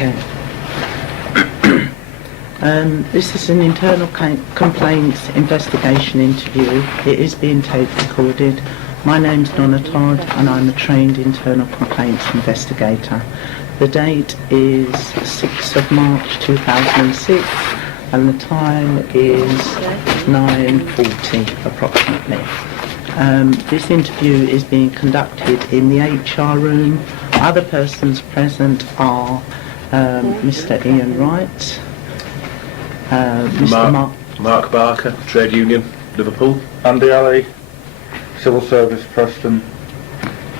Okay. This is an internal complaints investigation interview. It is being tape recorded. My name's Donna Todd and I'm a trained internal complaints investigator. The date is 6th of March 2006 and the time is 9:40 approximately. This interview is being conducted in the HR room. Other persons present are Mr. Ian Wright, Mr. Mark Barker, Trade Union, Liverpool. Andy Alley, Civil Service, Preston.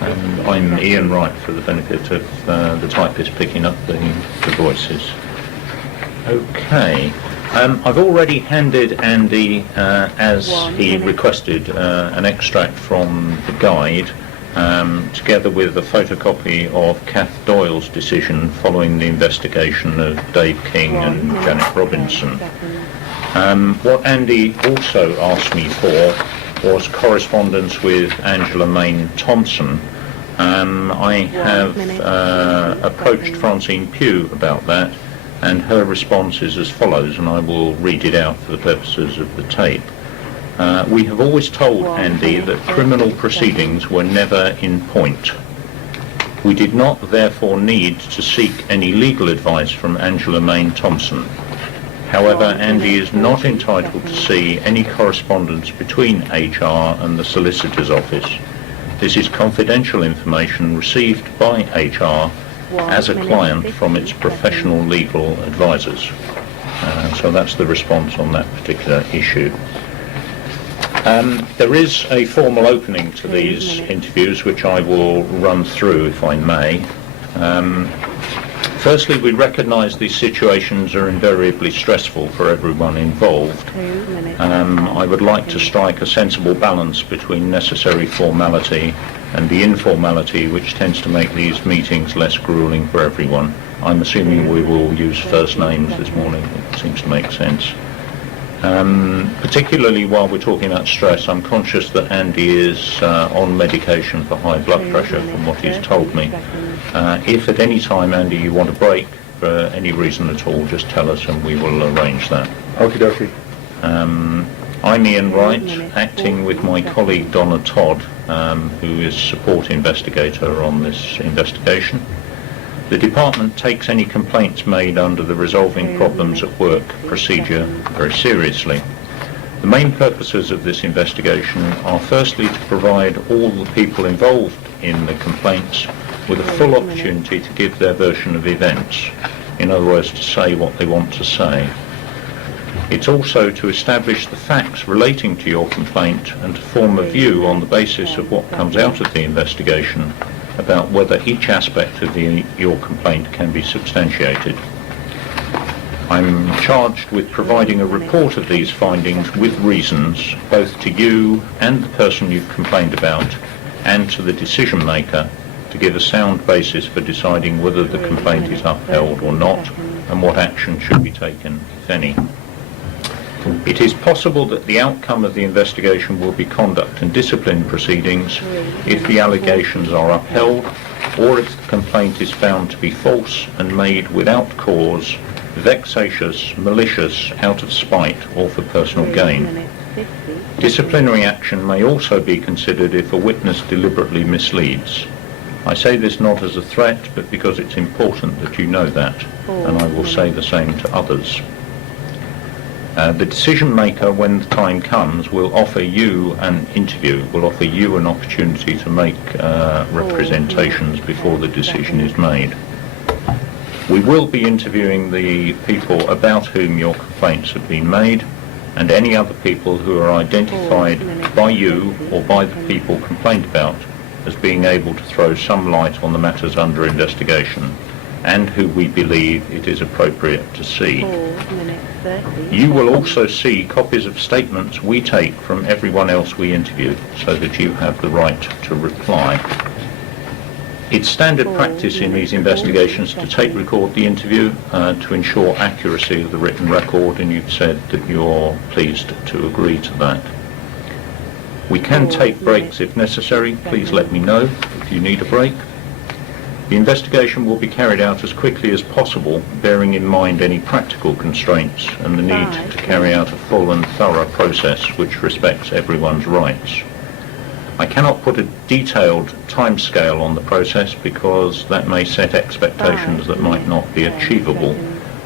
I'm Ian Wright, for the benefit of the typist picking up the voices. Okay. I've already handed Andy, as he requested, an extract from the guide, together with a photocopy of Kath Doyle's decision following the investigation of Dave King and Janet Robinson. What Andy also asked me for was correspondence with Angela Main Thompson. I have approached Francine Pugh about that, and her response is as follows, and I will read it out for the purposes of the tape. We have always told Andy that criminal proceedings were never in point. We did not therefore need to seek any legal advice from Angela Main Thompson. However, Andy is not entitled to see any correspondence between HR and the solicitor's office. This is confidential information received by HR as a client from its professional legal advisors. So that's the response on that particular issue. There is a formal opening to these interviews which I will run through if I may. Firstly, we recognise these situations are invariably stressful for everyone involved. I would like to strike a sensible balance between necessary formality and the informality which tends to make these meetings less gruelling for everyone. I'm assuming we will use first names this morning. It seems to make sense. Particularly while we're talking about stress, I'm conscious that Andy is on medication for high blood pressure from what he's told me. If at any time, Andy, you want a break for any reason at all, just tell us and we will arrange that. Okie dokie. I'm Ian Wright, acting with my colleague Donna Todd, who is support investigator on this investigation. The department takes any complaints made under the Resolving Problems at Work procedure very seriously. The main purposes of this investigation are firstly to provide all the people involved in the complaints with a full opportunity to give their version of events, in other words, to say what they want to say. It's also to establish the facts relating to your complaint and to form a view on the basis of what comes out of the investigation about whether each aspect of your complaint can be substantiated. I'm charged with providing a report of these findings with reasons, both to you and the person you've complained about, and to the decision maker, to give a sound basis for deciding whether the complaint is upheld or not, and what action should be taken, if any. It is possible that the outcome of the investigation will be conduct and discipline proceedings if the allegations are upheld, or if the complaint is found to be false and made without cause, vexatious, malicious, out of spite, or for personal gain. Disciplinary action may also be considered if a witness deliberately misleads. I say this not as a threat, but because it's important that you know that, and I will say the same to others. The decision maker, when the time comes, will offer you an interview, will offer you an opportunity to make representations before the decision is made. We will be interviewing the people about whom your complaints have been made, and any other people who are identified by you or by the people complained about as being able to throw some light on the matters under investigation, and who we believe it is appropriate to see. You will also see copies of statements we take from everyone else we interview, so that you have the right to reply. It's standard practice in these investigations to tape record the interview to ensure accuracy of the written record, and you've said that you're pleased to agree to that. We can take breaks if necessary. Please let me know if you need a break. The investigation will be carried out as quickly as possible, bearing in mind any practical constraints and the need to carry out a full and thorough process which respects everyone's rights. I cannot put a detailed timescale on the process because that may set expectations that might not be achievable,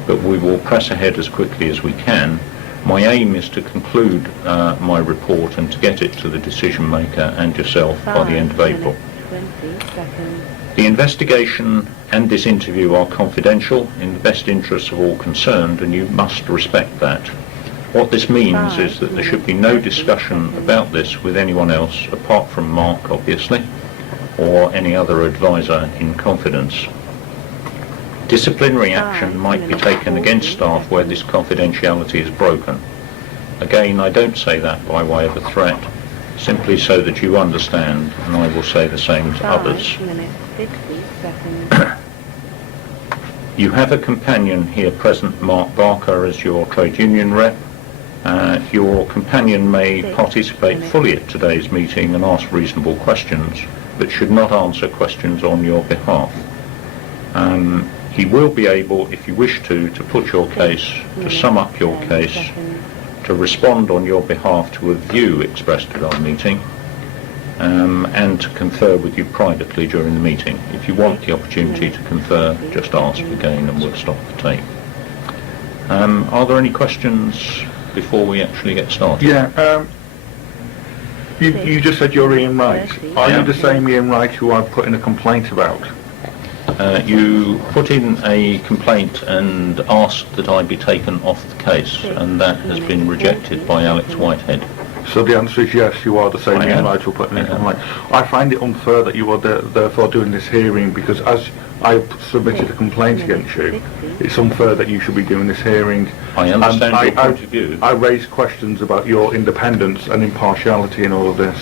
but we will press ahead as quickly as we can. My aim is to conclude my report and to get it to the decision maker and yourself by the end of April. 20 seconds. The investigation and this interview are confidential in the best interests of all concerned, and you must respect that. What this means is that there should be no discussion about this with anyone else, apart from Mark, obviously, or any other advisor in confidence. Disciplinary action might be taken against staff where this confidentiality is broken. Again, I don't say that by way of a threat, simply so that you understand, and I will say the same to others. 5 minutes, 60 seconds. You have a companion here present, Mark Barker, as your trade union rep. Your companion may participate fully at today's meeting and ask reasonable questions, but should not answer questions on your behalf. He will be able, if you wish to put your case, to sum up your case, to respond on your behalf to a view expressed at our meeting, and to confer with you privately during the meeting. If you want the opportunity to confer, just ask again and we'll stop the tape. Are there any questions before we actually get started? Yeah, you just said you're Ian Wright. Are you the same Ian Wright who I've put in a complaint about? You put in a complaint and asked that I be taken off the case, and that has been rejected by Alex Whitehead. So the answer is yes, you are the same I Ian am. Wright who put in a complaint. I find it unfair that you are therefore doing this hearing, because as I submitted a complaint against you, it's unfair that you should be doing this hearing. I understand your point of view. I raised questions about your independence and impartiality in all of this.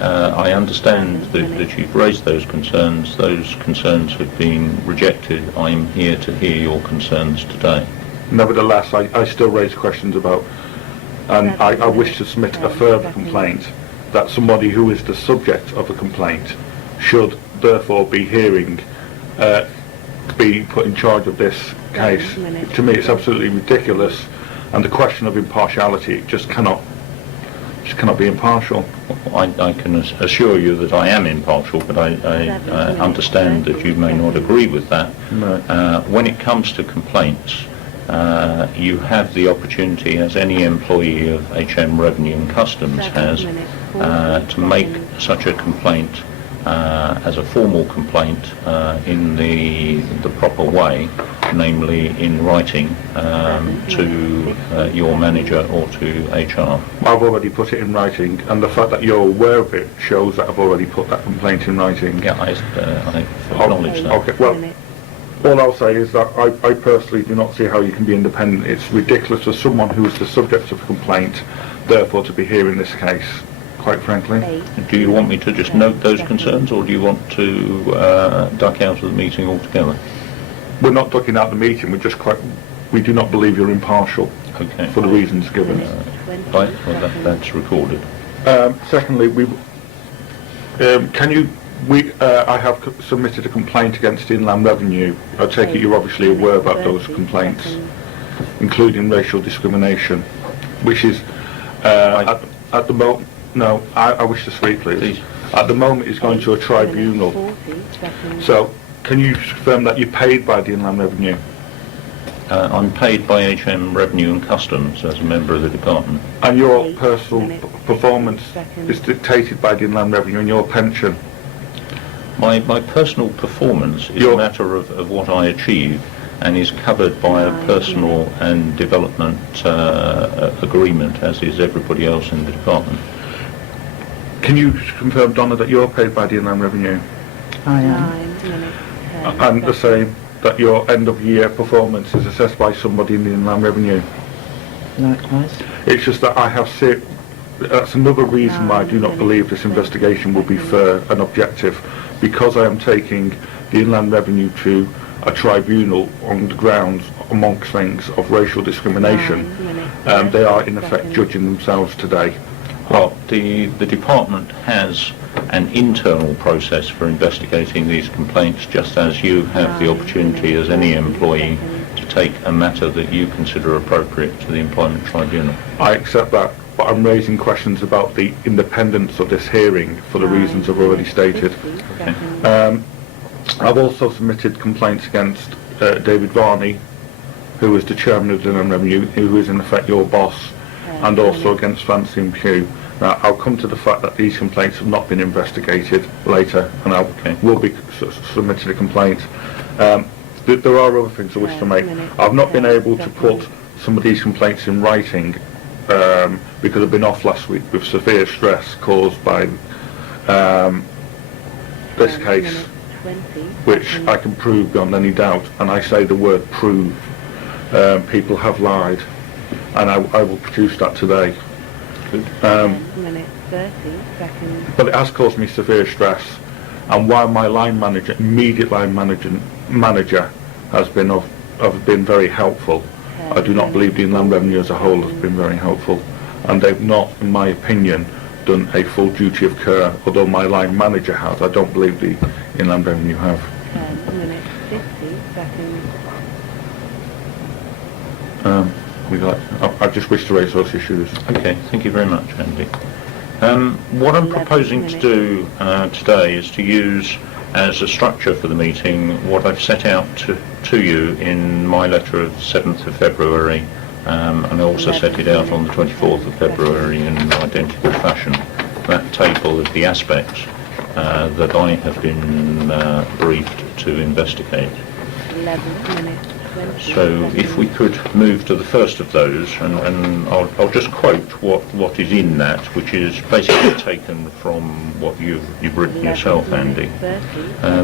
I understand that you've raised those concerns. Those concerns have been rejected. I'm here to hear your concerns today. Nevertheless, I still raise questions about, and I wish to submit a further complaint that somebody who is the subject of a complaint should therefore be be put in charge of this case. To me, it's absolutely ridiculous, and the question of impartiality just cannot be impartial. I can assure you that I am impartial, but I understand that you may not agree with that. No. When it comes to complaints, you have the opportunity, as any employee of HM Revenue and Customs has, to make such a complaint as a formal complaint in the proper way, namely in writing to your manager or to HR. I've already put it in writing, and the fact that you're aware of it shows that I've already put that complaint in writing. Yeah, I acknowledge that. Okay, well, all I'll say is that I personally do not see how you can be independent. It's ridiculous for someone who is the subject of a complaint, therefore, to be hearing this case, quite frankly. Do you want me to just note those concerns, or do you want to duck out of the meeting altogether? We're not ducking out the meeting, we do not believe you're impartial, Okay. for the reasons given. Right, well that's recorded. Secondly, I have submitted a complaint against Inland Revenue. I take it you're obviously aware about those complaints, including racial discrimination, which is at the moment. No, I wish to speak, please. At the moment, it's going to a tribunal. 40 seconds. So, can you confirm that you're paid by the Inland Revenue? I'm paid by HM Revenue and Customs as a member of the department. And your personal performance is dictated by the Inland Revenue and your pension? My personal performance is a matter of what I achieve, and is covered by a personal and development agreement, as is everybody else in the department. Can you confirm, Donna, that you're paid by the Inland Revenue? I am. 9 minutes, 10 And the same, that your end-of-year performance is assessed by somebody in the Inland Revenue? Likewise. It's just that that's another reason why I do not believe this investigation will be fair and objective, because I am taking the Inland Revenue to a tribunal on the grounds, amongst things, of racial discrimination. 9 minutes, They are in effect judging themselves today. Well, the department has an internal process for investigating these complaints, just as you have the opportunity as any employee to take a matter that you consider appropriate to the employment tribunal. I accept that, but I'm raising questions about the independence of this hearing for the reasons I've already stated. I've also submitted complaints against David Varney, who is the chairman of the Inland Revenue, who is in effect your boss, and also against Francine Pugh. Now, I'll come to the fact that these complaints have not been investigated later, and I will be submitted a complaint. There are other things I wish to make. I've not been able to put some of these complaints in writing because I've been off last week with severe stress caused by this case, which I can prove beyond any doubt, and I say the word prove. People have lied, and I will produce that today. 10 minutes, 30 seconds. But it has caused me severe stress, and while my line manager, immediate line manager has been very helpful, I do not believe the Inland Revenue as a whole has been very helpful, and they've not, in my opinion, done a full duty of care. Although my line manager has, I don't believe the Inland Revenue have. 10 minutes, 50 seconds. I just wish to raise those issues. Okay, thank you very much, Andy. What I'm proposing to do today is to use as a structure for the meeting what I've set out to you in my letter of 7th of February, and I also set it out on the 24th of February in identical fashion. That table of the aspects that I have been briefed to investigate. 11 minutes, 20 So if we could move to the first of those, and I'll just quote what is in that, which is basically taken from what you've written yourself, Andy.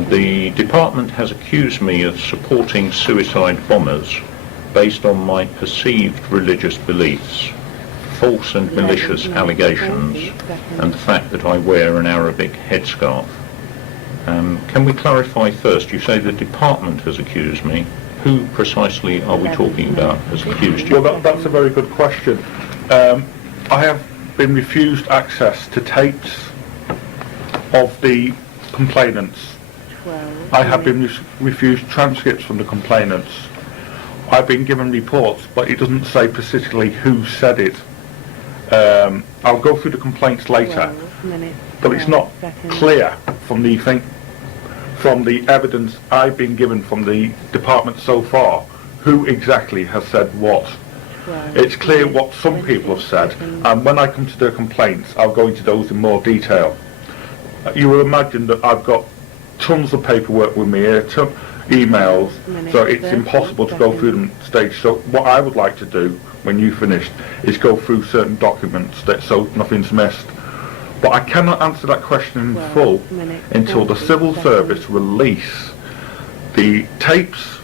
The department has accused me of supporting suicide bombers based on my perceived religious beliefs, false and malicious allegations, and the fact that I wear an Arabic headscarf. Can we clarify first? You say the department has accused me. Who precisely are we talking about has accused you? Well, that's a very good question. I have been refused access to tapes of the complainants. 12 I have been refused transcripts from the complainants. I've been given reports, but it doesn't say specifically who said it. I'll go through the complaints later, 12 minutes, but it's not 12 seconds. clear from the evidence I've been given from the department so far who exactly has said what. 12 It's clear minutes, what some people have 20 said, seconds. and when I come to their complaints, I'll go into those in more detail. You will imagine that I've got tons of paperwork with me here, emails, so it's impossible to go through them stage. So what I would like to do when you finished is go through certain documents so nothing's missed. But I cannot answer that question in 12 full minutes, until the 40 civil seconds. service release the tapes,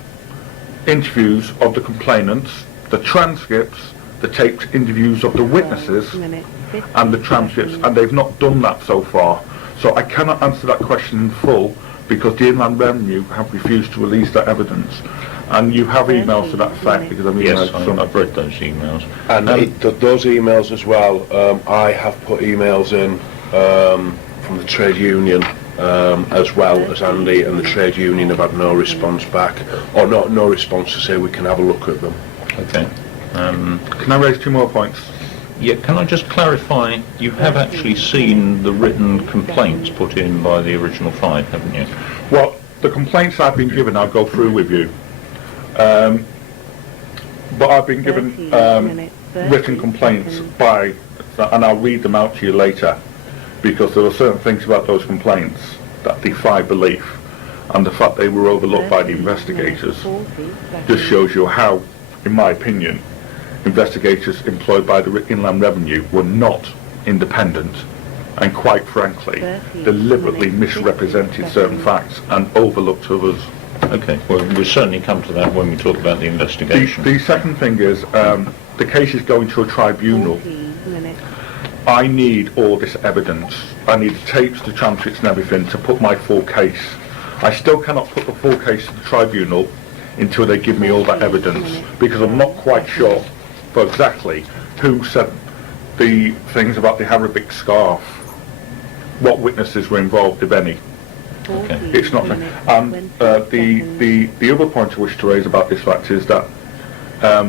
interviews of the complainants, the transcripts, the taped interviews of the witnesses, 12 minutes, 50 and the transcripts, seconds. and they've not done that so far. So I cannot answer that question in full because the Inland Revenue have refused to release that evidence. And you have emails to that effect because I've Yes, emailed some. I've read those emails. And those emails as well, I have put emails in from the trade union as well as Andy, and the trade union have had no response back, or no response to say we can have a look at them. Okay. Can I raise 2 more points? Yeah, can I just clarify, you have actually seen the written complaints put in by the original 5, haven't you? Well, the complaints I've been given, I'll go through with you. But I've been given 30 minutes, 30 written complaints seconds. and I'll read them out to you later, because there are certain things about those complaints that defy belief, and the fact they were overlooked by the 30 investigators minutes, 40 seconds. just shows you how, in my opinion, investigators employed by the Inland Revenue were not independent, and quite frankly, 30 deliberately minutes, misrepresented 50 certain seconds. facts and overlooked others. Okay, well, we'll certainly come to that when we talk about the investigation. The second thing is, the case is going to a tribunal. 14 minutes. I need all this evidence. I need the tapes, the transcripts and everything to put my full case. I still cannot put the full case to the tribunal until they give me all that evidence, because I'm not quite sure for exactly who said the things about the Arabic scarf. what witnesses were involved, if any. 40 It's not. minutes, And 20 seconds. the other point I wish to raise about this fact is that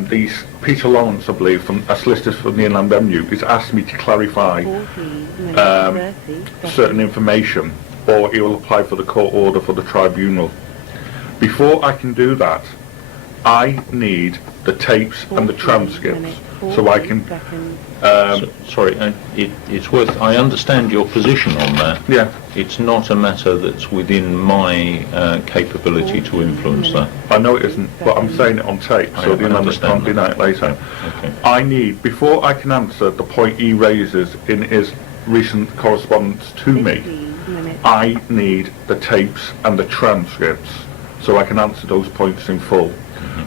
these Peter Lawrence, I believe, from a solicitor from the Inland Revenue, has asked me to clarify 40 minutes, 30 certain seconds. information, or he will apply for the court order for the tribunal. Before I can do that, I need the tapes and the 40 transcripts, minutes, so I 40 can. seconds. Sorry, it's worth. I understand your position on that. Yeah, It's not a matter that's within my capability to influence that. I know it isn't, but I'm saying it on tape, so I the Inland understand can't deny it later. Okay. I need, before I can answer the point he raises in his recent correspondence to me, 15 minutes. I need the tapes and the transcripts so I can answer those points in full.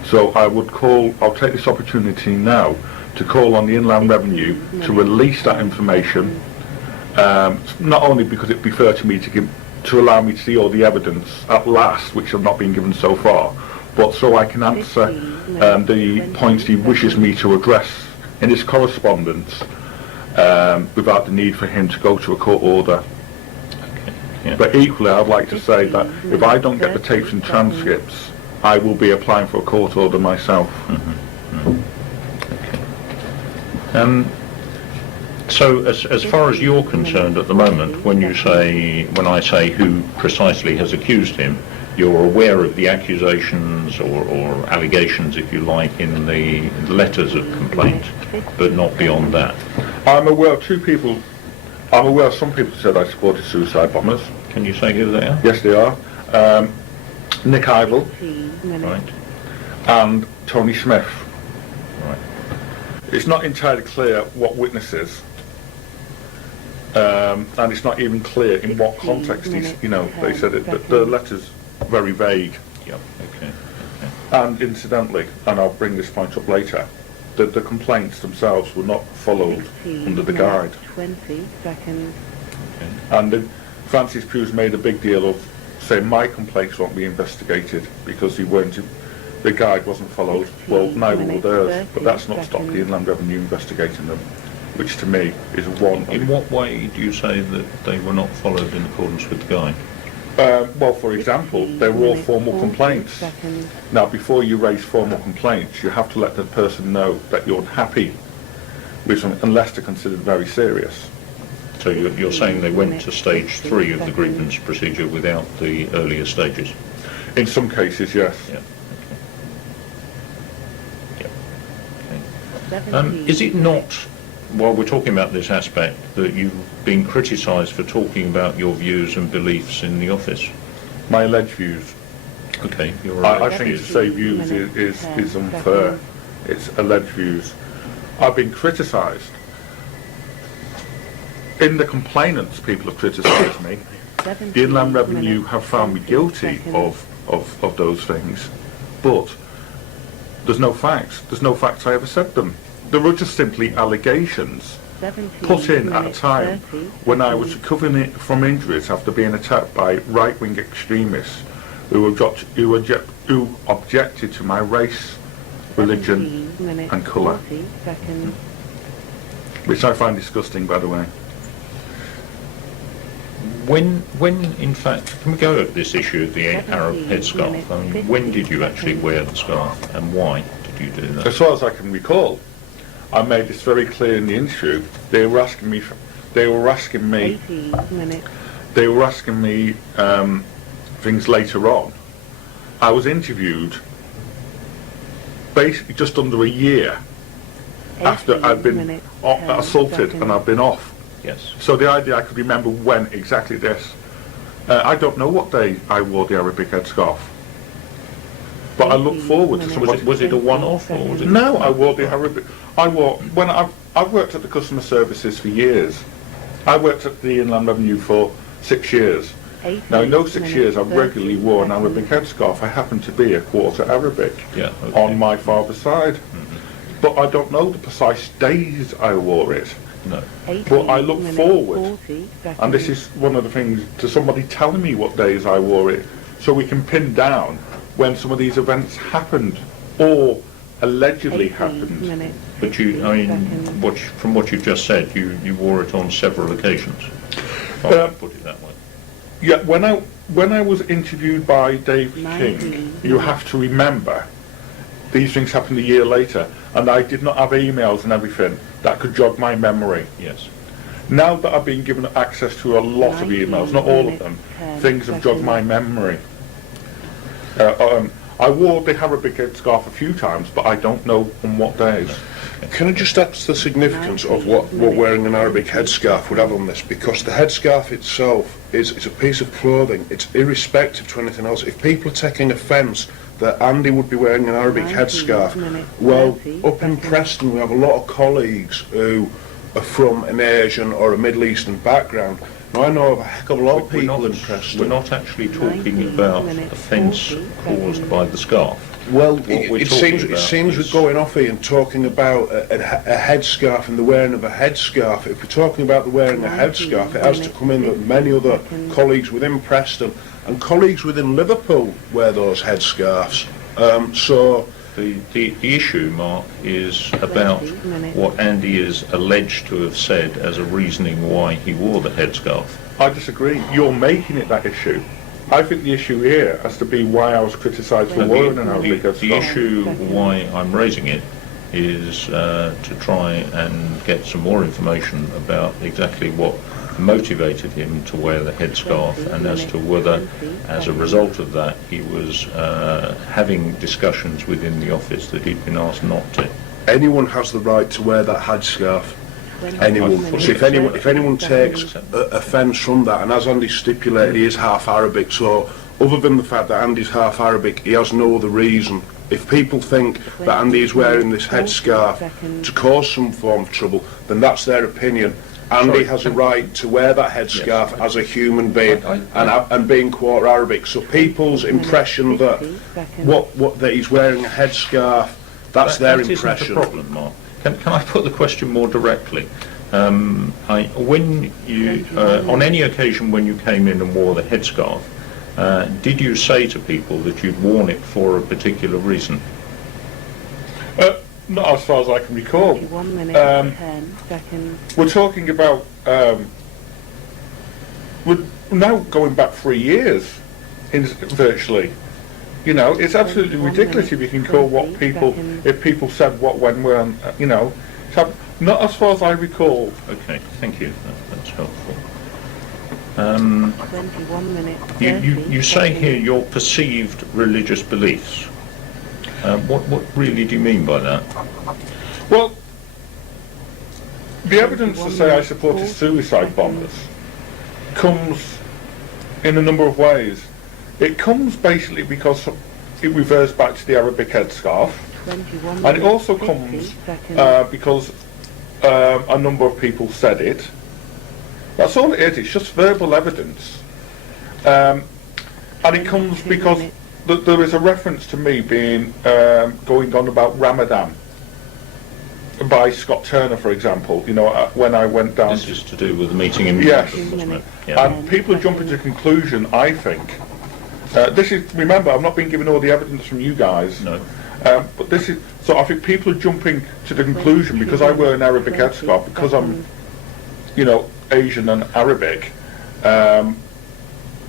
So I'll take this opportunity now to call on the Inland Revenue to release that information, not only because it'd be fair to me to allow me to see all the evidence at last, which have not been given so far, but so I can answer the points he wishes me to address in his correspondence without the need for him to go to a court order. Yeah. But equally, I'd like to say that if I don't get the tapes and transcripts, I will be applying for a court order myself. So, as far as you're concerned at the moment, when I say who precisely has accused him, you're aware of the accusations or allegations, if you like, in the letters of complaint, but not beyond that. I'm aware of some people said I supported suicide bombers. Can you say who they are? Yes, they are. Nick Idle 15 minutes. Right. and Tony Smith. Right. It's not entirely clear what witnesses, and it's not even clear in what 15 context. minutes, They said it. The 10 letter's very vague. Yep. Okay. And incidentally, and I'll bring this point up later, the complaints themselves were not followed 15 under the guide. minutes, 20 seconds. And Francis Pugh's made a big deal of saying my complaints won't be investigated because the guide wasn't followed. Well, 15 neither will minutes, theirs, but 30 that's not stopped the seconds. Inland Revenue investigating them, which to me is one. In what way do you say that they were not followed in accordance with the guide? Well, for example, they were all 15 formal minutes, 40 complaints. seconds. Now, before you raise formal complaints, you have to let the person know that you're unhappy with something, unless they're considered very serious. So you're saying they went to stage 3 of the grievance procedure without the earlier stages? In some cases, yes. Yeah. Okay. Yeah. 17 Is it minutes. not, while we're talking about this aspect, that you've been criticised for talking about your views and beliefs in the office? My alleged views. Okay, you're I right. think to say views is unfair. It's alleged views. I've been criticised. In the complainants, people have criticised me. The Inland Revenue have found me guilty of those things, but there's no facts. There's no facts I ever said them. There were just simply allegations put in at a time when I was recovering from injuries after being attacked by right-wing extremists who objected to my race, religion, and colour, which I find disgusting, by the way. When in fact, can we go over this issue of the Arab headscarf? I mean, when did you actually wear the scarf, and why did you do that? As far as I can recall, I made this very clear in the interview. They were asking me things later on. I was interviewed basically just under a year after I'd been assaulted and I've been off. Yes. So the idea I could remember when exactly this, I don't know what day I wore the Arabic headscarf, but I look forward to somebody. Was it a one-off, or was it? No, I wore the Arabic. I've worked at the customer services for years. I worked at the Inland Revenue for 6 years. Now in those 6 years I regularly wore an Arabic headscarf. I happened to be a quarter Arabic on my father's side. But I don't know the precise days I wore it. No. But I look forward, and this is one of the things, to somebody telling me what days I wore it, so we can pin down when some of these events happened, or allegedly happened. But from what you've just said, you wore it on several occasions. if I can put it that way. Yeah, when I was interviewed by Dave King, you have to remember these things happened a year later, and I did not have emails and everything that could jog my memory. Yes. Now that I've been given access to a lot of emails, not all of them, things have jogged my memory. I wore the Hmrc headscarf a few times, but I don't know on what days. Can I just ask the significance of what wearing an Arabic headscarf would have on this? Because the headscarf itself is a piece of clothing. It's irrespective to anything else. If people are taking offence that Andy would be wearing an Arabic headscarf, well, up in Preston we have a lot of colleagues who are from an Asian or a Middle Eastern background. Now, I know of a heck of a lot of people in Preston. We're not actually talking about offence caused by the scarf. Well, it seems we're going off here and talking about a headscarf and the wearing of a headscarf. If we're talking about the wearing of a headscarf, it has to come in that many other colleagues within Preston and colleagues within Liverpool wear those headscarves. So the issue, Mark, is about what Andy is alleged to have said as a reasoning why he wore the headscarf. I disagree. You're making it that issue. I think the issue here has to be why I was criticised for wearing an Arabic headscarf. The issue why I'm raising it is to try and get some more information about exactly what motivated him to wear the headscarf, and as to whether, as a result of that, he was having discussions within the office that he'd been asked not to. anyone has the right to wear that headscarf. Anyone. So if anyone takes offence from that, and as Andy stipulated, he is half Arabic, so other than the fact that Andy's half Arabic, he has no other reason. If people think that Andy is wearing this headscarf to cause some form of trouble, then that's their opinion. Andy has a right to wear that headscarf as a human being and being quarter Arabic. So people's impression that that he's wearing a headscarf, that's their impression. That isn't the problem, Mark. Can I put the question more directly? When you, on any occasion when you came in and wore the headscarf, did you say to people that you'd worn it for a particular reason? Not as far as I can recall. 1 minute, 10 seconds. We're talking about, we're now going back 3 years, virtually. You know, it's absolutely ridiculous if you can call what people, if people said what, when, where, you know. So, not as far as I recall. Okay, thank you. That's helpful. 21 minutes. You say here your perceived religious beliefs. What really do you mean by that? Well, the evidence to say I supported suicide bombers comes in a number of ways. It comes basically because it refers back to the Arabic headscarf, and it also comes because a number of people said it. That's all it is, it's just verbal evidence. And it comes because there is a reference to me being going on about Ramadan by Scott Turner, for example, you know, when I went down. This is to do with the meeting in Yes. London, wasn't it? Yeah. And people are jumping to conclusion, I think. This is, remember, I've not been given all the evidence from you guys. No. But this is, so I think people are jumping to the conclusion, because I wear an Arabic headscarf, because I'm, you know, Asian and Arabic, that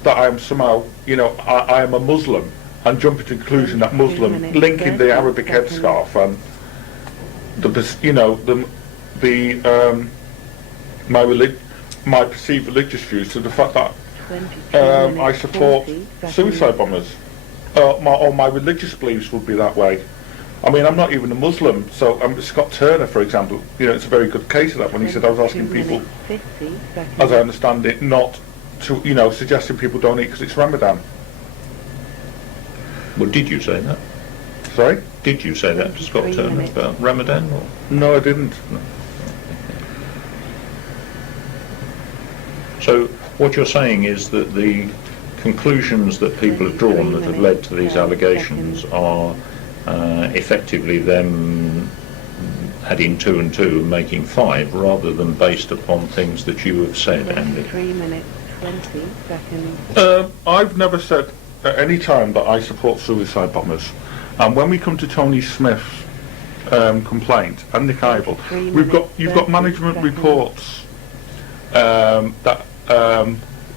I am somehow, you know, I am a Muslim, and jumping to the conclusion that Muslim, linking the Arabic headscarf and the, you know, my perceived religious views to the fact that I support suicide bombers, or my religious beliefs would be that way. I mean, I'm not even a Muslim, so Scott Turner, for example, you know, it's a very good case of that when he said I was asking people, as I understand it, not to, you know, suggesting people don't eat because it's Ramadan. Well, did you say that? Sorry? Did you say that to Scott Turner about Ramadan? Or? No, I didn't. No. So what you're saying is that the conclusions that people have drawn that have led to these allegations are effectively them adding 2 and 2 and making 5, rather than based upon things that you have said, Andy. 3 minutes, 20 seconds. I've never said at any time that I support suicide bombers. And when we come to Tony Smith's complaint and Nick Ivel, you've got management reports that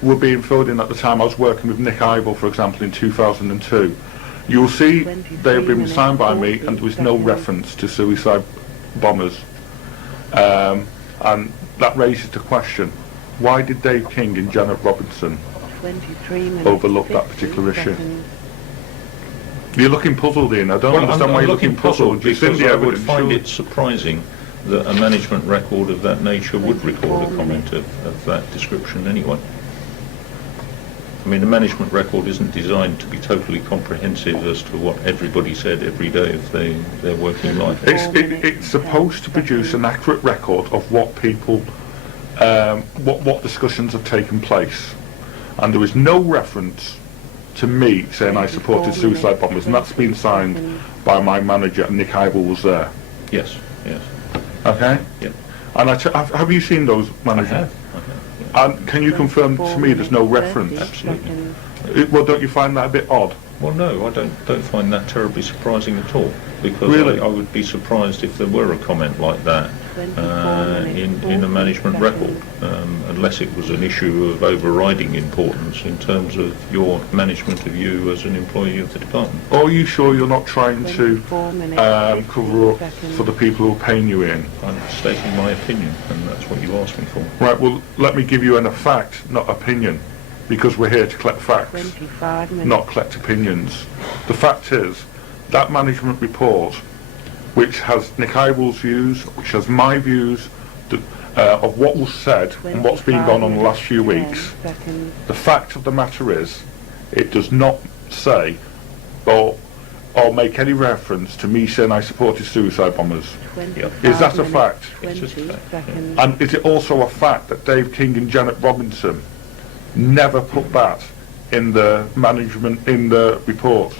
were being filled in at the time I was working with Nick Ible, for example, in 2002, you'll see they have been signed by me and there was no reference to suicide bombers. And that raises the question, why did Dave King and Janet Robinson 23 minutes, overlook that 50 particular issue? seconds. You're looking puzzled, Ian. I don't understand why you're looking puzzled. You've seen because the I would evidence, find surely. it surprising that a management record of that nature would record a comment of that description anyway. I mean, the management record isn't designed to be totally comprehensive as to what everybody said every day of their working life. It's supposed to produce an accurate record of what people, what discussions have taken place, and there is no reference to me saying I supported suicide bombers, and that's been signed by my manager, and Nick Ible was there. Yes, yes. Okay. Yeah. And have you seen those managers? I have. And can you confirm to me there's no reference? Absolutely. Well, don't you find that a bit odd? Well, no, I don't find that terribly surprising at all. Because Really? I would be surprised if there were a comment like that in a management record, unless it was an issue of overriding importance in terms of your management of you as an employee of the department. Are you sure you're not trying to cover up for the people who are paying you in? I'm stating my opinion, and that's what you asked me for. Right, well, let me give you a fact, not opinion, because we're here to collect facts, 25 minutes. not collect opinions. The fact is, that management report, which has Nick Ible's views, which has my views, of what was said and what's been going on the last few weeks, the fact of the matter is, it does not say or make any reference to me saying I supported suicide bombers. Is that a fact? It's just a fact, yeah. And is it also a fact that Dave King and Janet Robinson never put that in the management, in the report?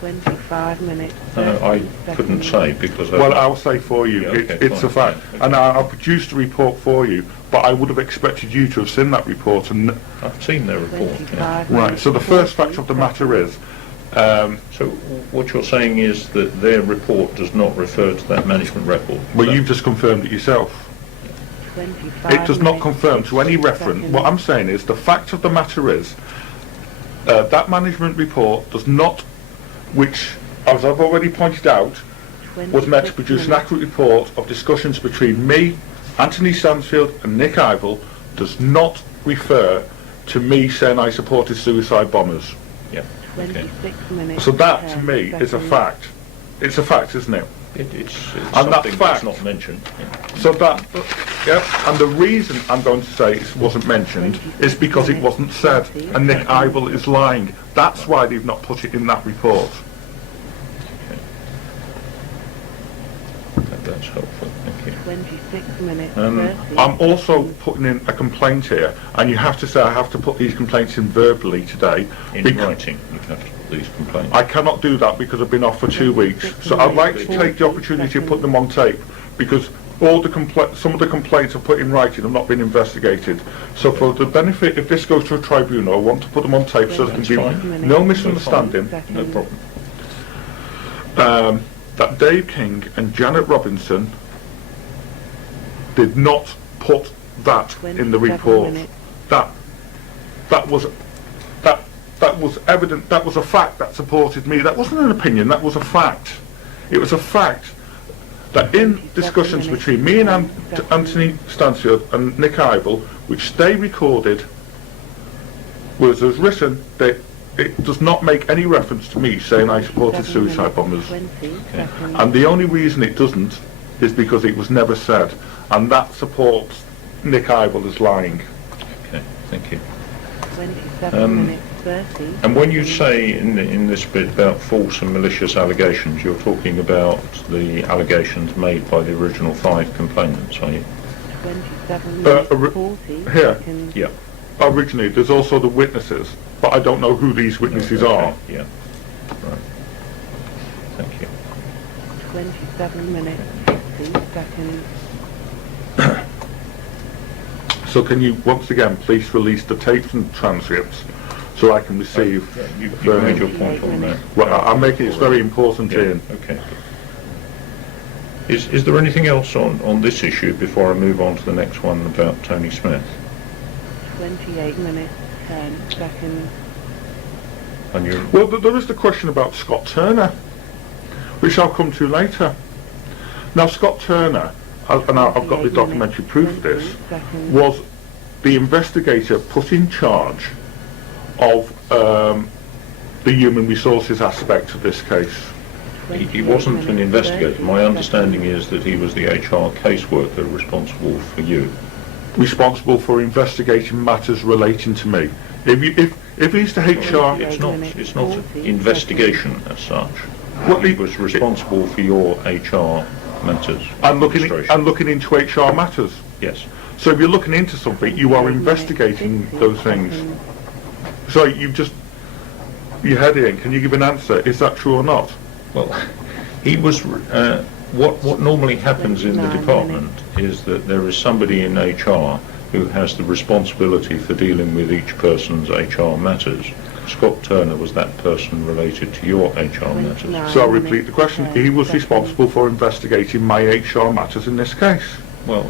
25 minutes. I couldn't say because Well, I'll say for you, Yeah, okay, it's a fine. fact. And I'll produce the report for you, but I would have expected you to have seen that report. And I've seen their report. Yeah. right, so the first fact of the matter is, So what you're saying is that their report does not refer to that management record? well, you've just confirmed it yourself. 25 It does not minutes, confirm to any 50 reference. seconds. What I'm saying is, the fact of the matter is, that management report does not, which, as I've already pointed out, was meant to 26 produce an minutes. accurate report of discussions between me, Anthony Stansfield and Nick Ible, does not refer to me saying I supported suicide bombers. Yeah. Okay. 26 minutes. So that, to 10 me, is a seconds. fact. It's a fact, isn't it? It's And something that that's fact- not mentioned. Yeah. So that, yeah, and the reason I'm going to say it wasn't mentioned is because it wasn't said, and Nick Ible is lying. That's why they've not put it in that report. That's helpful. Thank you. 26 minutes. Um, 30 I'm also seconds. putting in a complaint here, and you have to say I have to put these complaints in verbally today. In bec- writing, you have to put these complaints. I cannot do that because I've been off for 2 weeks. So I'd like to take the opportunity to put them on tape, because all the some of the complaints I've put in writing have not been investigated. So for the benefit, if this goes to a tribunal, I want to put them on tape so there can That's be fine. no misunderstanding No problem. that Dave King and Janet Robinson did not put that in the 27 report. minutes. That was evident. That was a fact that supported me. That wasn't an opinion. That was a fact. It was a fact that in discussions between me and Anthony Stansfield and Nick Ible, which they recorded, was as written that it does not make any reference to me saying I supported 27 suicide bombers. 20 seconds. And the only reason it doesn't is because it was never said, and that supports Nick Ible as lying. Okay, thank you. 27 minutes. 30 And when you seconds. say in this bit about false and malicious allegations, you're talking about the allegations made by the original 5 complainants, are you? 27 minutes. 40 here. seconds. Yeah. Originally, there's also the witnesses, but I don't know who these witnesses are. Yeah. Right. Thank you. 27 minutes. 50 seconds. So can you, once again, please release the tapes and transcripts so I can receive... You've made your point on that. Well, I'm making it's very important, Yeah, Ian. okay. Is there anything else on this issue before I move on to the next one about Tony Smith? 28 minutes, 10 seconds. And you, Well, there is the question about Scott Turner, which I'll come to later. Now, Scott Turner, and I've got the documentary proof of this, was the investigator put in charge of the human resources aspect of this case. he wasn't an investigator. My understanding is that he was the HR caseworker responsible for you. Responsible for investigating matters relating to me. If he's the HR, It's not investigation as such. Well, He was responsible for your HR matters. and administration. looking into HR matters. Yes. So if you're looking into something, you are investigating those things. So your head in. Can you give an answer? Is that true or not? Well, he was. What normally happens in the department is that there is somebody in HR who has the responsibility for dealing with each person's HR matters. Scott Turner was that person related to your HR matters. So I'll repeat the question. He was responsible for investigating my HR matters in this case. Well,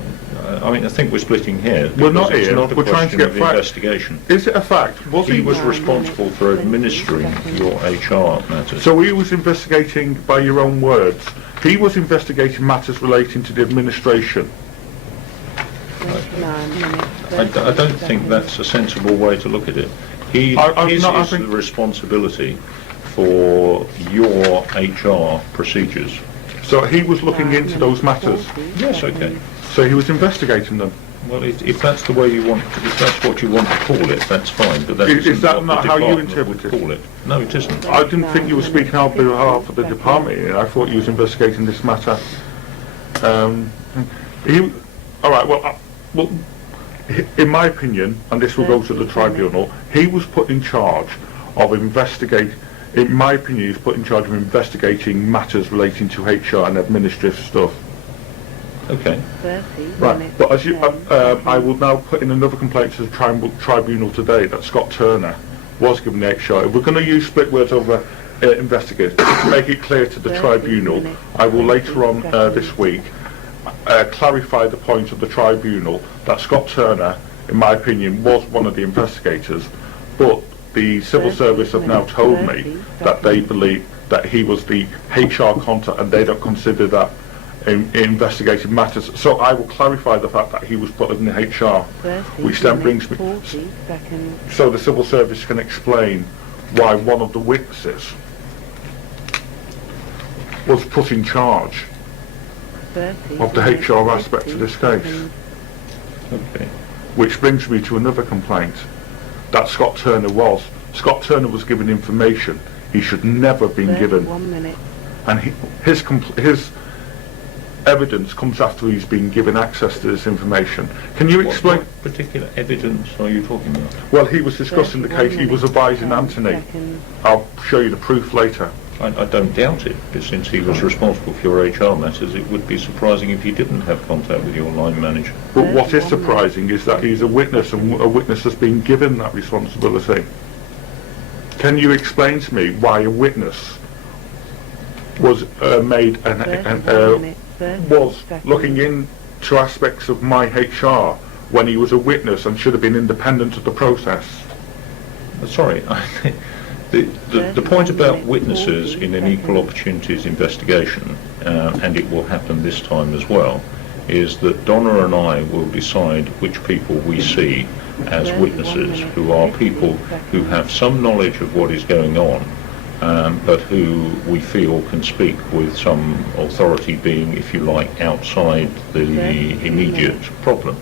I think we're splitting hairs. We're not because it's here. not a We're trying to question get of facts. investigation. Is it a fact? He was responsible for administering your HR matters. So he was investigating, by your own words, he was investigating matters relating to the administration. 29 minutes, I don't think that's a sensible way to look at it. His is the responsibility for your HR procedures. So he was looking into those matters. Yes, okay. So he was investigating them. Well, if that's the way you want, if that's what you want to call it, that's fine. But that Is isn't that what not the how you department interpret would it? call it? No, it isn't. I didn't think you were speaking on behalf of the department. I thought you was investigating this matter. All right. Well, in my opinion, and this will go to the tribunal, he was put in charge of investigating. In my opinion, he was put in charge of investigating matters relating to HR and administrative stuff. Okay. 30 Right. minutes, But as you, 10 I will now put in another complaint to the tribunal today that Scott Turner was given the HR. If we're going to use split words over investigators, to make it clear to the tribunal, I will later on this week clarify the point of the tribunal that Scott Turner, in my opinion, was one of the investigators, but the civil service have now told me that they believe that he was the HR contact and they don't consider that in investigating matters. So I will clarify the fact that he was put in the HR, 30 which then brings me, 40 seconds. so the civil service can explain why one of the witnesses was put in charge 30 of the minutes, HR aspect of 50 this case. seconds. Okay. Which brings me to another complaint that Scott Turner was. Scott Turner was given information he should never have been given, 1 minute. and his evidence comes after he's been given access to this information. Can you explain? What particular evidence are you talking about? Well, he was discussing the case. He was advising Anthony. I'll show you the proof later. I don't doubt it, but since he was responsible for your HR matters, it would be surprising if he didn't have contact with your line manager. But what is surprising is that he's a witness, and a witness has been given that responsibility. Can you explain to me why a witness was made and was looking into aspects of my HR when he was a witness and should have been independent of the process? Sorry, the point about witnesses in an equal opportunities investigation, and it will happen this time as well, is that Donna and I will decide which people we see as witnesses, who are people who have some knowledge of what is going on, but who we feel can speak with some authority, being, if you like, outside the immediate problem.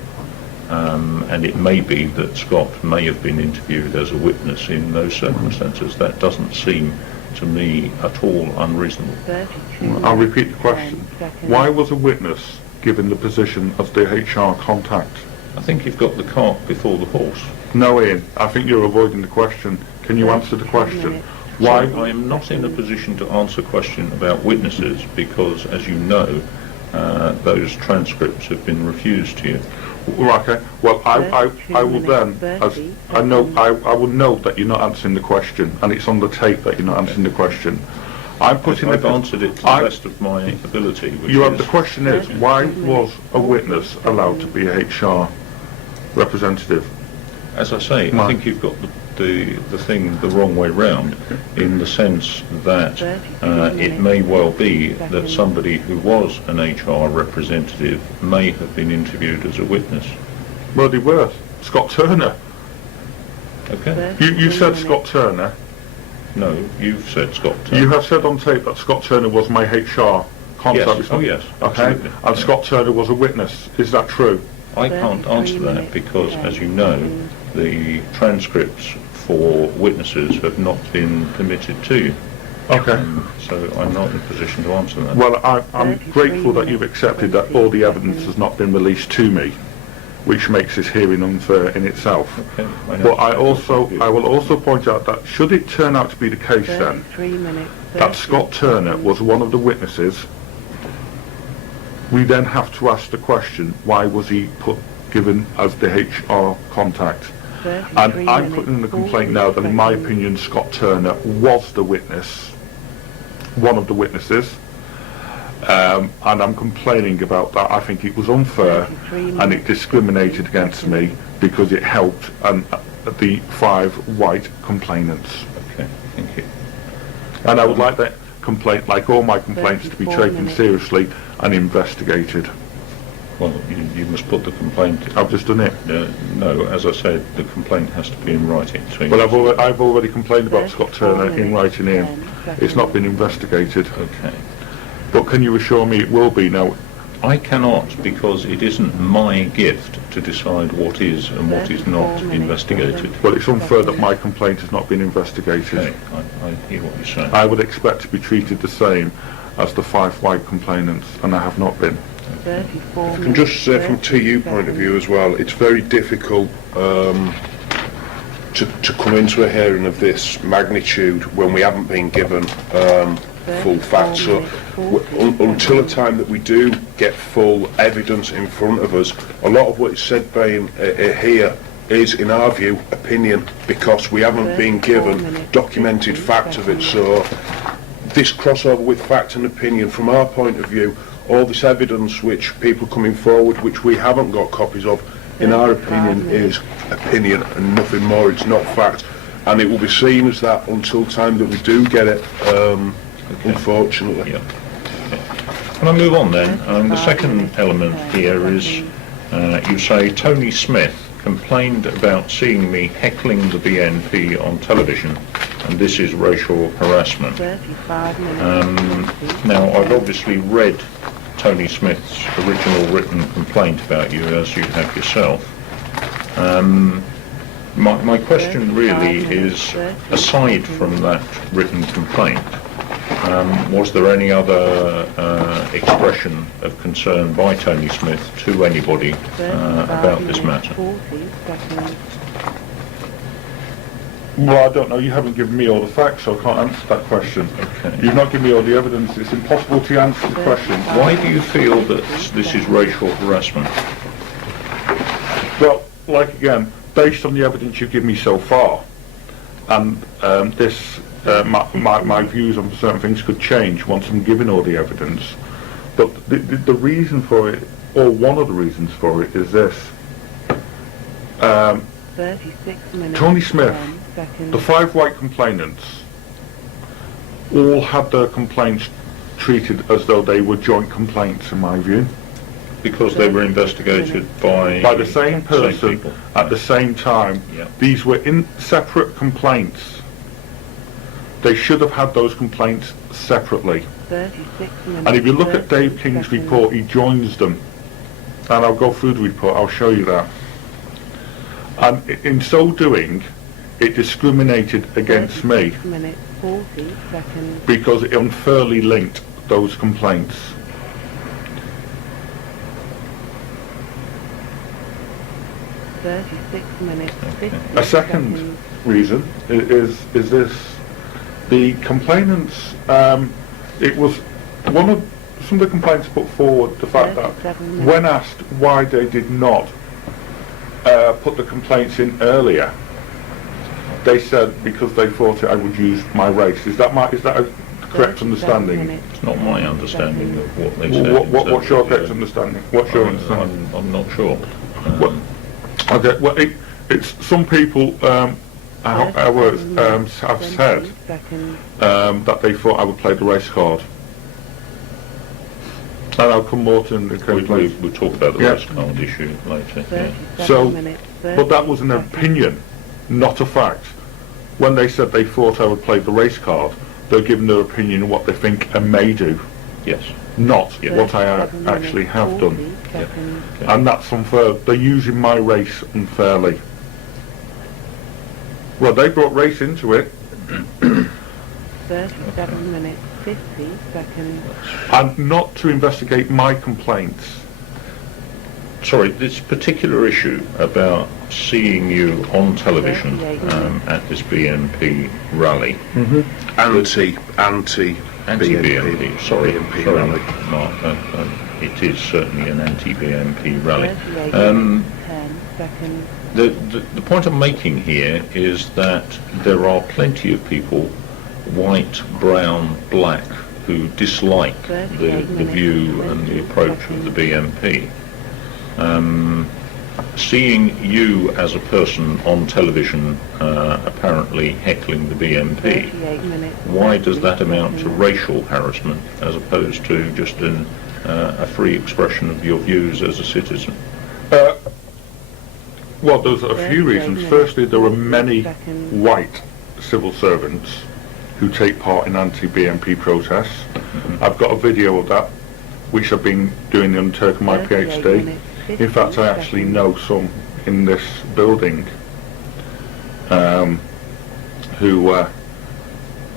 And it may be that Scott may have been interviewed as a witness in those circumstances. That doesn't seem to me at all unreasonable. 32 I'll repeat the question. 10 seconds. Why was a witness given the position of the HR contact? I think you've got the cart before the horse. No, Ian, I think you're avoiding the question. Can you answer the question? Why? I am not in a position to answer a question about witnesses because, as you know, those transcripts have been refused to you. Okay. Well, I will then, as I know, I will know that you're not answering the question, and it's on the tape that you're not answering the question. I'm putting I've the answered it to the best of my ability. Which You have is, the question is, why was a witness allowed to be a HR representative? as I say, I Right. think you've got the thing the wrong way round, in the sense that it may well be that somebody who was an HR representative may have been interviewed as a witness. Well, they were. Scott Turner. Okay? You said Scott Turner. No, you've said Scott Turner. You have said on tape that Scott Turner was my HR contact. Yes. Oh, yes. Okay. Absolutely. And Yeah. Scott Turner was a witness. Is that true? I can't answer that because, as you know, the transcripts for witnesses have not been permitted to you. Okay. So I'm not in a position to answer that. Well, I'm grateful that you've accepted that all the evidence has not been released to me, which makes this hearing unfair in itself. Okay, I know. But I will also point out that should it turn out to be the case then 33 minutes. that Scott Turner was one of the witnesses, we then have to ask the question, why was he given as the HR contact? And I'm putting in the complaint now that in my opinion Scott Turner was the witness, one of the witnesses, and I'm complaining about that. I think it was unfair and it discriminated against me because it helped the 5 white complainants. Okay, thank you. And I would like that complaint, like all my complaints, to be taken seriously and investigated. Well, you must put the complaint... I've just done it. No, as I said, the complaint has to be in writing. So Well, I've already complained about Scott Turner in writing in. It's not been investigated. Okay. But can you assure me it will be now? I cannot, because it isn't my gift to decide what is and what is not investigated. Well, it's unfair that my complaint has not been investigated. Okay, I hear what you're saying. I would expect to be treated the same as the 5 white complainants, and I have not been. 34 I can just say from TU point of view as well, it's very difficult to come into a hearing of this magnitude when we haven't been given full facts. So until a time that we do get full evidence in front of us, a lot of what is said by here is, in our view, opinion, because we haven't been given documented fact of it. So this crossover with fact and opinion, from our point of view, all this evidence which people coming forward, which we haven't got copies of, in our opinion, is opinion and nothing more. It's not fact, and it will be seen as that until time that we do get it, unfortunately. Yeah. Okay. Can I move on then? The second element here is, you say Tony Smith complained about seeing me heckling the BNP on television, and this is racial harassment. 35 minutes. Now, I've obviously read Tony Smith's original written complaint about you, as you have yourself. My question really is, aside from that written complaint, was there any other expression of concern by Tony Smith to anybody about this matter? 40 seconds. Well, I don't know. You haven't given me all the facts, so I can't answer that question. Okay. You've not given me all the evidence. It's impossible to answer the question. Why do you feel that this is racial harassment? Well, like again, based on the evidence you've given me so far, and my views on certain things could change once I'm given all the evidence. But the reason for it, or one of the reasons for it, is this. 36 minutes. Tony Smith, 10 seconds. the 5 white complainants, all had their complaints treated as though they were joint complaints, in my view. Because they were investigated by By the same person people. at the same time. Yeah. These were separate complaints. They should have had those complaints separately. 36 minutes. And if you look at 30 Dave King's seconds. report, he joins them. And I'll go through the report, I'll show you that. And in so doing, it discriminated against me 36 minutes, 40 seconds. because it unfairly linked those complaints. Minutes, 50 A second seconds. reason is this: the complainants. It was some of the complaints put forward the fact that 37 minutes. when asked why they did not put the complaints in earlier, they said because they thought I would use my race. Is that a correct 37 understanding? minutes, It's not my understanding of what they Well, said. what's your correct Yeah. understanding? What's your understanding? I'm not sure. Well, okay, well, it's some people have said that they thought I would play the race card. And I'll come more to the complaint. We'll talk about the Yeah. race card issue later. Yeah. So, but that was an opinion, not a fact. When they said they thought I would play the race card, they're giving their opinion on what they think I may do, Yes. not what I actually have done. And that's unfair. They're using my race unfairly. Well, they brought race into it, 37 minutes, 50 seconds. and not to investigate my complaints. Sorry, this particular issue about seeing you on television at this BNP rally. Anti-BNP. Anti-BNP, sorry, BNP sorry, rally. Mark, it is certainly an anti-BNP rally. 10 seconds. The point I'm making here is that there are plenty of people, white, brown, black, who dislike the view and the approach of the BNP. Seeing you as a person on television apparently heckling the BNP, why does that amount to racial harassment as opposed to just a free expression of your views as a citizen? Well, there's a few reasons. Firstly, there are many white civil servants who take part in anti-BNP protests. I've got a video of that, which I've been doing in Turk my PhD. In fact, I actually know some in this building who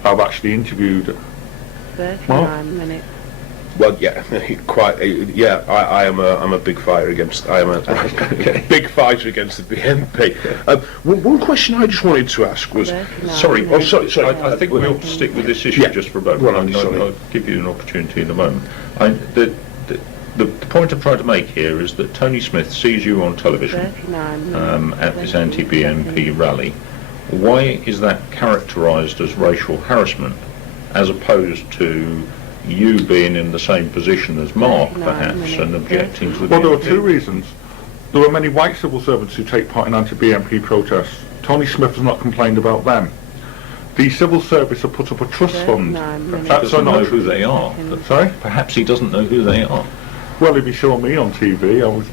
I've actually interviewed. 39 minutes. Well, yeah, quite. Yeah, I'm a big fighter against. I am a big fighter against the BNP. One question I just wanted to ask was. Sorry, sorry. I think we ought to stick with this issue just for a moment. I'll give you an opportunity in a moment. The point I'm trying to make here is that Tony Smith sees you on television at this anti-BNP rally. Why is that characterised as racial harassment, as opposed to you being in the same position as Mark, perhaps, and objecting to the Well, there are BNP? two reasons. There are many white civil servants who take part in anti-BNP protests. Tony Smith has not complained about them. The civil service have put up a trust fund. He doesn't know who they are. Sorry? Perhaps he doesn't know who they are. Well, if he saw me on TV, I was,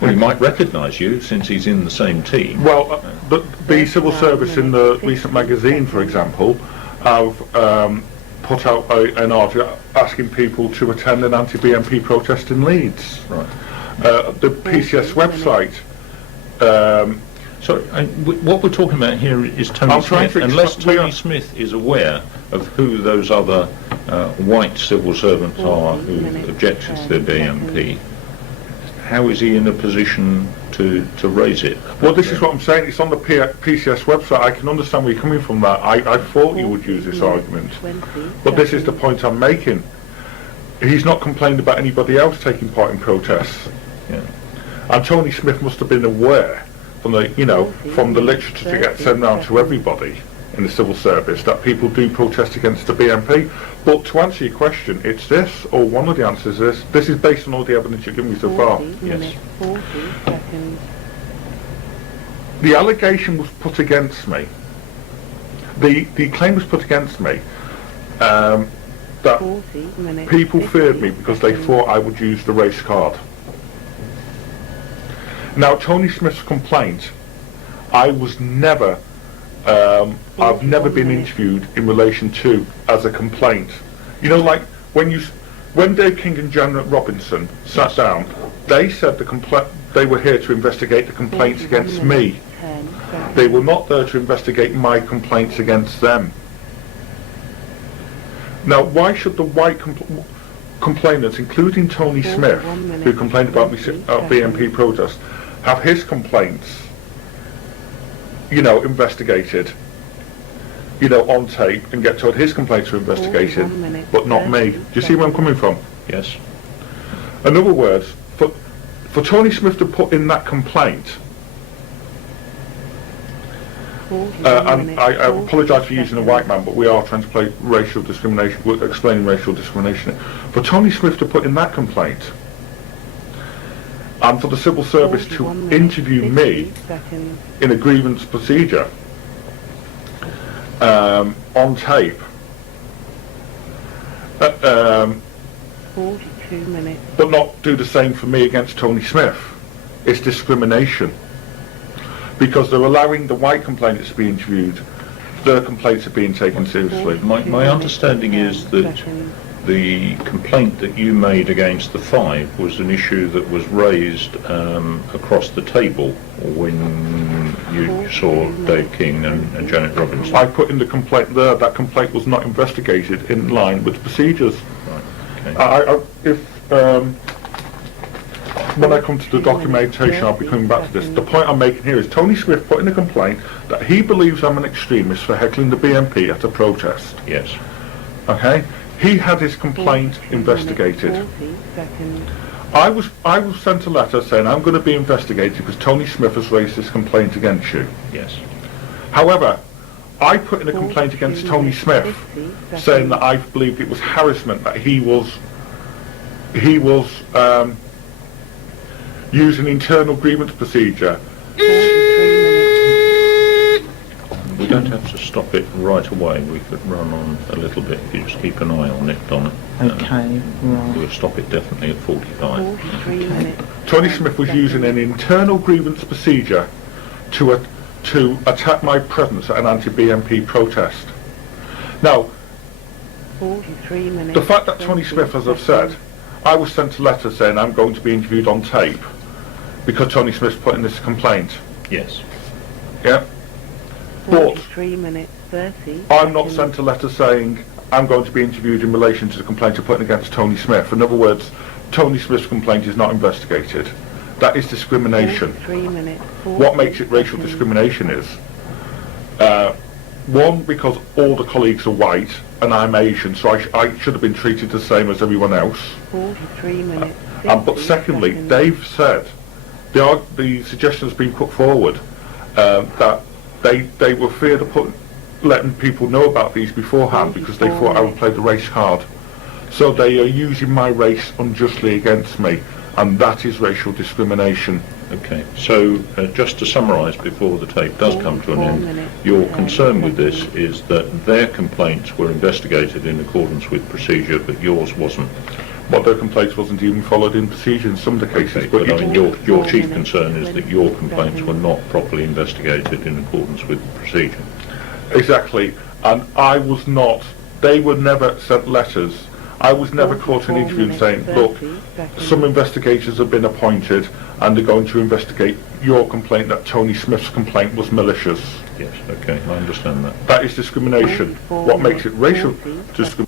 Well, he might recognise you since he's in the same team. Well, the civil service in the recent magazine, for example, have put out an article asking people to attend an anti-BNP protest in Leeds. Right. The PCS website. So what we're talking about here is Tony I'm trying Smith. to Unless explain- Tony Smith is aware of who those other white civil servants are who objected to the BNP, how is he in a position to raise it? Well, this is what I'm saying. It's on the PCS website. I can understand where you're coming from. That I thought you would use this argument, but this is the point I'm making. He's not complained about anybody else taking part in protests, Yeah. and Tony Smith must have been aware from the from the literature that gets sent round to everybody in the civil service that people do protest against the BNP. But to answer your question, it's this, or one of the answers is this is based on all the evidence you've given me so far. 40 minutes, 40 seconds. The allegation was put against me. The claim was put against me that 40 minutes. people feared me because they thought I would use the race card. Now, Tony Smith's complaint, I was never, I've never been interviewed in relation to as a complaint. You know, like when Dave King and Janet Robinson sat down, they said they were here to investigate the complaints against me. They were not there to investigate my complaints against them. Now, why should the white complainants, including Tony Smith, who complained about me at BNP protests, have his complaints, investigated, on tape, and get told his complaints were investigated, but not me? Do you see where I'm coming from? Yes. In other words, for Tony Smith to put in that complaint, and I apologise for using a white man, but we are trying to play racial discrimination, we're explaining racial discrimination. For Tony Smith to put in that complaint, and for the civil service to 41 minutes, interview 50 me seconds. in a grievance procedure on tape. 42 minutes. But not do the same for me against Tony Smith. It's discrimination. Because they're allowing the white complainants to be interviewed, their complaints are being taken seriously. My understanding is that the complaint that you made against the five was an issue that was raised across the table when you saw Dave King and Janet Robinson. I put in the complaint there, that complaint was not investigated in line with procedures. Right, okay. When I come to the documentation, I'll be coming back to this. The point I'm making here is Tony Smith put in a complaint that he believes I'm an extremist for heckling the BNP at a protest. Yes. Okay? He had his complaint investigated. I was sent a letter saying I'm going to be investigated because Tony Smith has raised this complaint against you. Yes. However, I put in a complaint against Tony Smith saying that I believed it was harassment, that he was using internal grievance procedure. We don't have to stop it right away. We could run on a little bit if you just keep an eye on it, Donna. Okay, right. We'll stop it definitely at 45. 43 minutes. Tony Smith was using an internal grievance procedure to attack my presence at an anti-BNP protest. Now, 43 minutes. the fact that Tony Smith, as I've said, I was sent a letter saying I'm going to be interviewed on tape because Tony Smith's put in this complaint. Yes. Yeah? But 43 minutes, 30 I'm not seconds. sent a letter saying I'm going to be interviewed in relation to the complaint I'm putting against Tony Smith. In other words, Tony Smith's complaint is not investigated. That is discrimination. 43 minutes, What makes it racial 40 discrimination is, one, because all the colleagues are white and I'm Asian, so I should have been treated the same as everyone else. 43 minutes, But 50 secondly, seconds. they've said, the suggestion has been put forward that they were feared of letting people know about these beforehand because they thought I would play the race card. So they are using my race unjustly against me, and that is racial discrimination. Okay, so just to summarise before the tape does come to an end, your concern with this is that their complaints were investigated in accordance with procedure, but yours wasn't. But their complaints wasn't even followed in procedure in some of the cases. Okay, But but I mean, your chief concern is that your complaints were not properly investigated in accordance with the procedure. exactly, and I was not. They were never sent letters. I was never caught in an interview and saying, look, some investigators have been appointed and they're going to investigate your complaint that Tony Smith's complaint was malicious. Yes, okay, I understand that. That is discrimination. What makes it racial discrimination